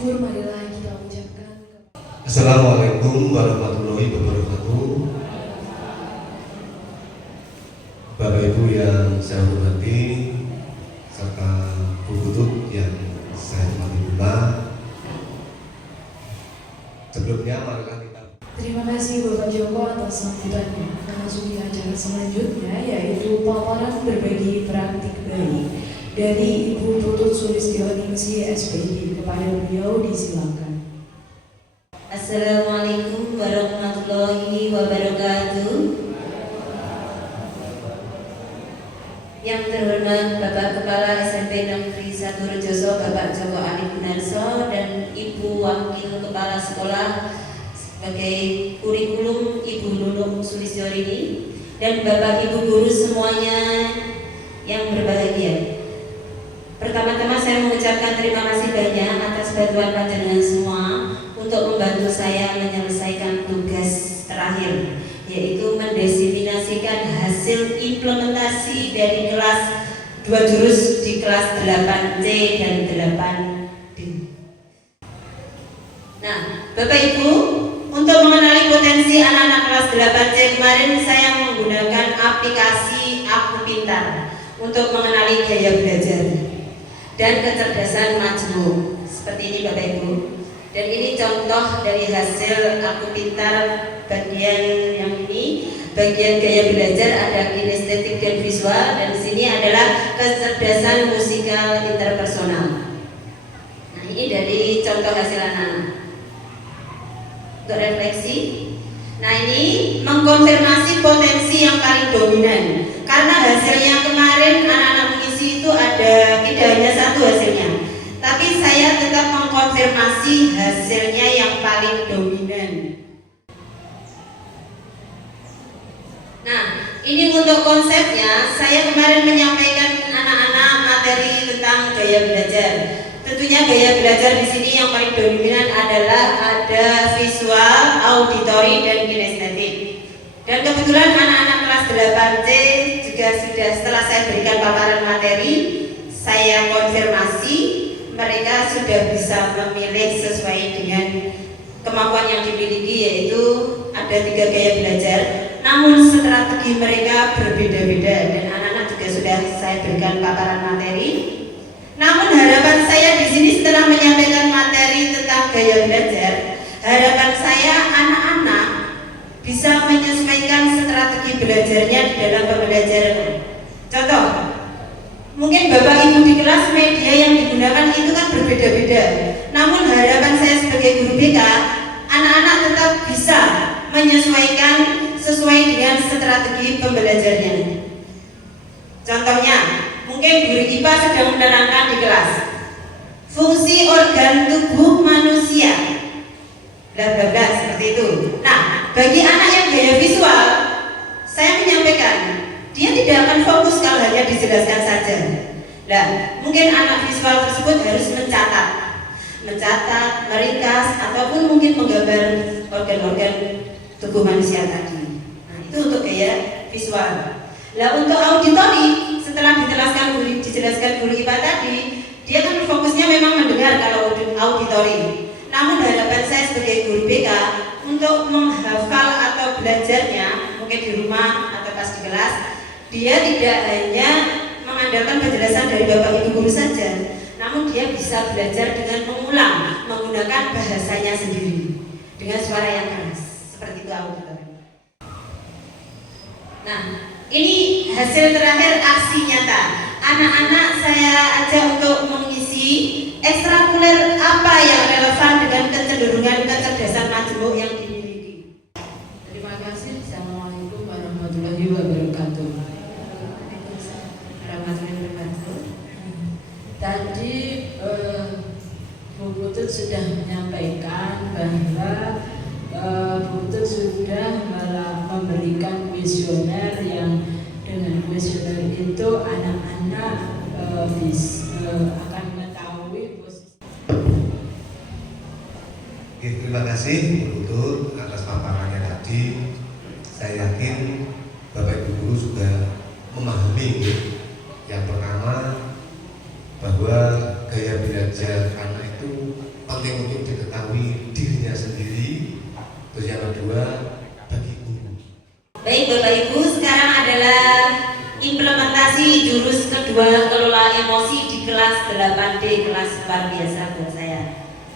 syukur marilah kita ucapkan. Assalamualaikum warahmatullahi wabarakatuh. Bapak Ibu yang saya hormati serta Bu Putut yang saya hormati pula. Sebelumnya marilah kita. Terima kasih Bapak Joko atas sambutannya. Memasuki acara selanjutnya yaitu paparan berbagi praktik bayi dari Ibu Putut Sulistyoningsih SPD. Kepada beliau disilakan. Assalamualaikum warahmatullahi wabarakatuh. Yang terhormat Bapak Kepala SMP Negeri 1 Rejoso Bapak Joko Ali Gunarso dan Ibu Wakil Kepala Sekolah sebagai kurikulum Ibu Nunung Sulistyorini dan Bapak Ibu guru semuanya yang berbahagia. Pertama-tama saya mengucapkan terima kasih banyak atas bantuan panjenengan semua untuk membantu saya menyelesaikan tugas terakhir, yaitu mendefinisikan hasil implementasi dari kelas 2 jurus di kelas 8C dan 8D. Nah, Bapak Ibu, untuk mengenali potensi anak-anak kelas 8C kemarin saya menggunakan aplikasi Aku Pintar untuk mengenali gaya belajar dan kecerdasan majmuk. Seperti ini Bapak Ibu. Dan ini contoh dari hasil Aku Pintar bagian yang ini, bagian gaya belajar ada kinestetik dan visual, dan di sini adalah kecerdasan musikal interpersonal. Nah, ini dari contoh hasil anak-anak. Untuk refleksi. Nah, ini mengkonfirmasi potensi yang paling dominan. Karena hasilnya kemarin anak-anak mengisi itu ada tidak hanya satu hasilnya, tapi saya tetap mengkonfirmasi hasilnya yang paling dominan. Nah, ini untuk konsepnya, saya kemarin menyampaikan anak-anak materi tentang gaya belajar. Tentunya gaya belajar di sini yang paling dominan adalah ada visual, auditori, dan kinestetik. Dan kebetulan anak-anak kelas 8C juga sudah, setelah saya berikan paparan materi, saya konfirmasi mereka sudah bisa memilih sesuai dengan kemampuan yang dimiliki, yaitu ada 3 gaya belajar. Namun strategi mereka berbeda-beda dan anak-anak juga sudah saya berikan paparan materi. Namun harapan saya di sini setelah menyampaikan materi tentang gaya belajar, harapan saya anak-anak bisa menyesuaikan strategi belajarnya di dalam pembelajaran. Contoh, mungkin Bapak Ibu di kelas media yang digunakan itu kan berbeda-beda. Namun harapan saya sebagai guru BK, anak-anak tetap bisa menyesuaikan sesuai dengan strategi pembelajarannya. Contohnya, mungkin guru IPA sedang menerangkan di kelas fungsi organ tubuh manusia, bla bla bla, seperti itu. Nah, bagi anak yang gaya visual, saya menyampaikan dia tidak akan fokus kalau hanya dijelaskan saja. Nah, mungkin anak visual tersebut harus mencatat, meringkas, ataupun mungkin menggambar organ-organ tubuh manusia tadi. Nah, itu untuk gaya visual. Nah, untuk auditori, setelah dijelaskan guru IPA tadi, dia kan fokusnya memang mendengar kalau auditori. Namun harapan saya sebagai guru BK untuk menghafal atau belajarnya mungkin di rumah atau pas di kelas, dia tidak hanya mengandalkan penjelasan dari Bapak Ibu guru saja, namun dia bisa belajar dengan mengulang menggunakan bahasanya sendiri dengan suara yang keras. Seperti itu auditori. Nah, ini hasil terakhir aksi nyata. Anak-anak saya ajak untuk mengisi ekstrakurikuler apa yang relevan dengan kecenderungan kecerdasan majmuk yang dimiliki. Terima kasih. Assalamualaikum warahmatullahi wabarakatuh. Tadi Bu Putut sudah menyampaikan bahwa Bu Putut sudah memberikan kuesioner yang dengan kuesioner itu anak-anak akan mengetahui posisi. Terima kasih Bu Putut atas paparannya tadi. Saya yakin Bapak Ibu guru sudah memahami yang pertama bahwa gaya belajar anak itu penting untuk diketahui dirinya sendiri. Terus yang kedua, bagi guru. Baik Bapak Ibu, sekarang adalah implementasi jurus kedua kelola emosi di kelas 8D, kelas luar biasa buat saya.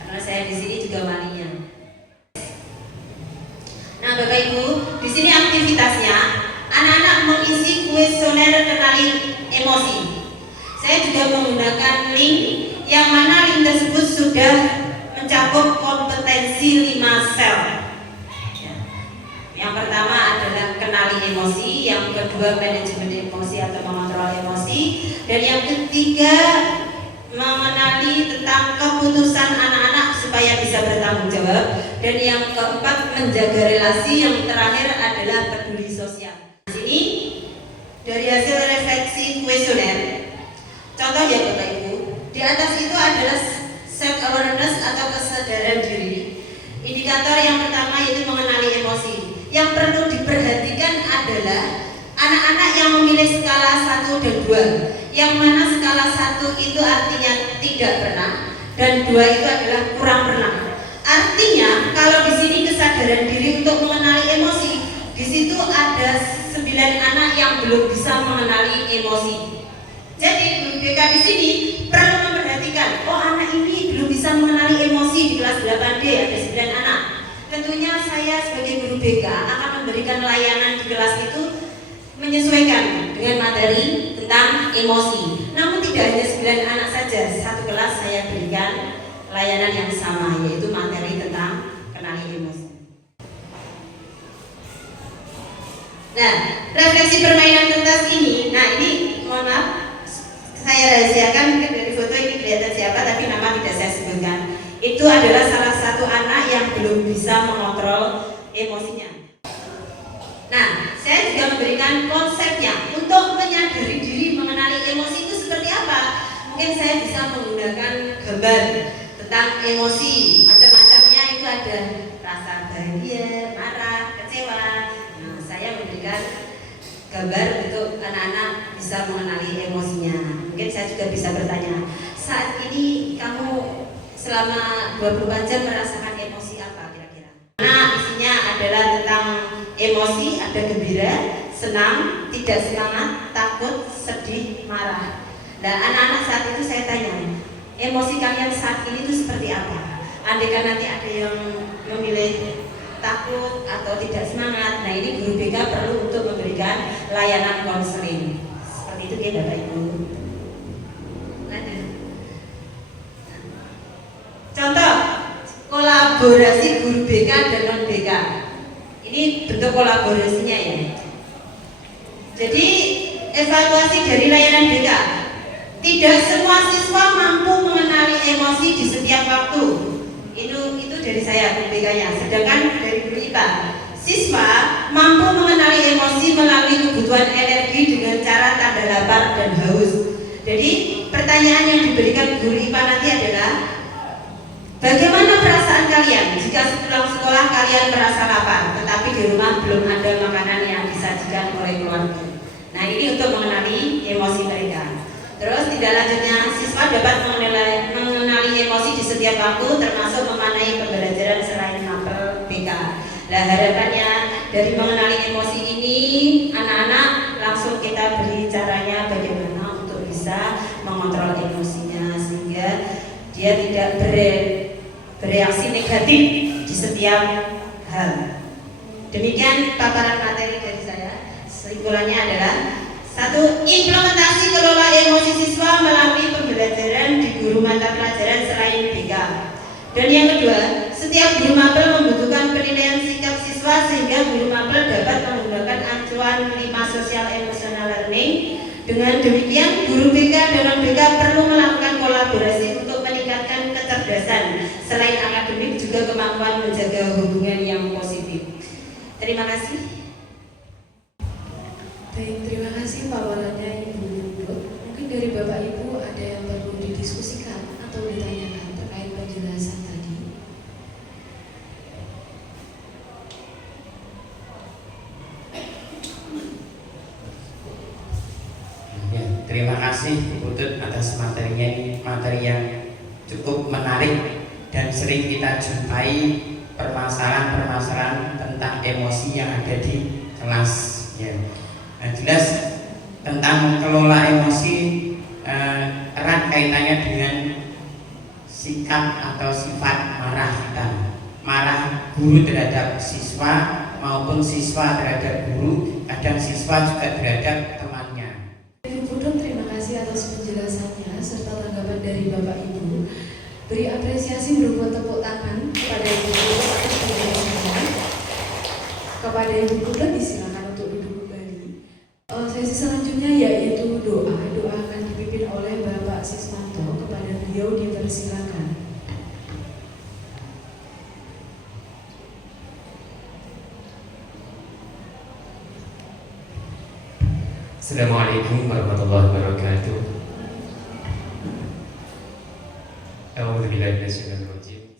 Karena saya di sini juga walinya. Nah Bapak Ibu, di sini aktivitasnya anak-anak mengisi kuesioner kenali emosi. Saya juga menggunakan link yang mana link tersebut sudah mencakup kompetensi 5 sel. Yang pertama adalah kenali emosi, yang kedua manajemen emosi atau mengontrol emosi, dan yang ketiga mengenali tentang keputusan anak-anak supaya bisa bertanggung jawab, dan yang keempat menjaga relasi, yang terakhir adalah peduli sosial. Di sini dari hasil refleksi kuesioner, contoh ya Bapak Ibu, di atas itu adalah self awareness atau kesadaran diri. Indikator yang pertama yaitu mengenali emosi. Yang perlu diperhatikan adalah anak-anak yang memilih skala 1 dan 2, yang mana skala 1 itu artinya tidak pernah dan 2 itu adalah kurang pernah. Artinya kalau di sini kesadaran diri untuk mengenali emosi, di situ ada 9 anak yang belum bisa mengenali emosi. Jadi guru BK di sini perlu memperhatikan, oh anak ini belum bisa mengenali emosi di kelas 8D, ada 9 anak. Tentunya saya sebagai guru BK akan memberikan layanan di kelas itu menyesuaikan dengan materi tentang emosi. Namun tidak hanya 9 anak saja, satu kelas saya berikan layanan yang sama, yaitu materi tentang kenali emosi. Nah, refleksi permainan kertas ini, nah ini mohon maaf, saya rahasiakan, mungkin dari foto ini kelihatan siapa, tapi nama tidak saya sebutkan. Itu adalah salah satu anak yang belum bisa mengontrol emosinya. Nah, saya juga memberikan konsepnya untuk menyadari diri mengenali emosi itu seperti apa. Mungkin saya bisa menggunakan gambar tentang emosi, macam-macamnya itu ada rasa bahagia, marah, kecewa. Nah, saya memberikan gambar untuk anak-anak bisa mengenali emosinya. Mungkin saya juga bisa bertanya, saat ini kamu selama 24 jam merasakan emosi apa kira-kira? Nah, isinya adalah tentang emosi, ada gembira, senang, tidak semangat, takut, sedih, marah. Nah, anak-anak saat itu saya tanya, emosi kalian saat ini itu seperti apa? Andaikan nanti ada yang memilih takut atau tidak semangat, nah ini guru BK perlu untuk memberikan layanan konseling. Seperti itu ya Bapak Ibu. Contoh kolaborasi guru BK dan non BK. Ini bentuk kolaborasinya ya. Jadi evaluasi dari layanan BK. Tidak semua siswa mampu mengenali emosi di setiap waktu. Itu dari saya guru BK-nya. Sedangkan dari guru IPA, siswa mampu mengenali emosi melalui kebutuhan energi dengan cara tanda lapar dan haus. Jadi pertanyaan yang diberikan guru IPA nanti adalah, bagaimana perasaan kalian jika sepulang sekolah kalian merasa lapar, tetapi di rumah belum ada makanan yang disajikan oleh keluarga? Nah, ini untuk mengenali emosi mereka. Terus tidak lanjutnya, siswa dapat mengenali emosi di setiap waktu, termasuk memaknai pembelajaran selain mapel BK. Nah, harapannya dari mengenali emosi ini, anak-anak langsung kita beri caranya bagaimana untuk bisa mengontrol emosinya sehingga dia tidak bereaksi negatif di setiap hal. Demikian paparan materi dari saya. Kesimpulannya adalah 1. Implementasi kelola emosi siswa melalui pembelajaran di guru mata pelajaran selain BK. Dan yang kedua, setiap guru mapel membutuhkan penilaian sikap siswa sehingga guru mapel dapat menggunakan acuan 5 social emotional learning. Dengan demikian, guru BK dan non BK perlu melakukan kolaborasi untuk meningkatkan kecerdasan selain akademik juga kemampuan menjaga hubungan yang positif. Terima kasih. Baik, terima kasih paparannya Ibu Dut. Mungkin dari Bapak Ibu ada yang perlu didiskusikan atau ditanyakan terkait penjelasan tadi. Ya, terima kasih Bu Putut atas materinya, ini materi yang cukup menarik dan sering kita jumpai permasalahan-permasalahan tentang emosi yang ada di kelas ya. Nah, jelas tentang mengelola emosi erat kaitannya dengan sikap atau sifat marah kita, marah guru terhadap siswa maupun siswa terhadap guru, kadang siswa juga terhadap temannya. Ibu Putut, terima kasih atas penjelasannya serta tanggapan dari Bapak Ibu. Beri apresiasi berupa tepuk tangan kepada Ibu Putut atas penjelasannya. Kepada Ibu Putut disilakan untuk duduk kembali. Sesi selanjutnya yaitu doa. Doa akan dipimpin oleh Bapak Sismanto. Kepada beliau dipersilakan. Assalamualaikum warahmatullahi wabarakatuh. A'udzubillahi minasyaitonir rajim.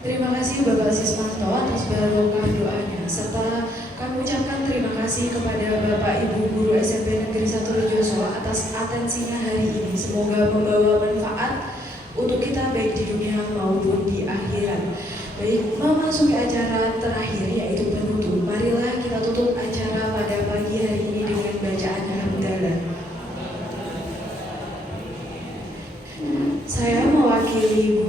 Terima kasih Bapak Sismanto atas barokah doanya, serta kami ucapkan terima kasih kepada Bapak Ibu Guru SMP Negeri 1 Rejoso atas atensinya hari ini. Semoga membawa manfaat untuk kita baik di dunia maupun di akhirat. Baik, memasuki acara terakhir yaitu penutup. Marilah kita tutup acara pada pagi hari ini dengan bacaan hamdalah. Saya mewakili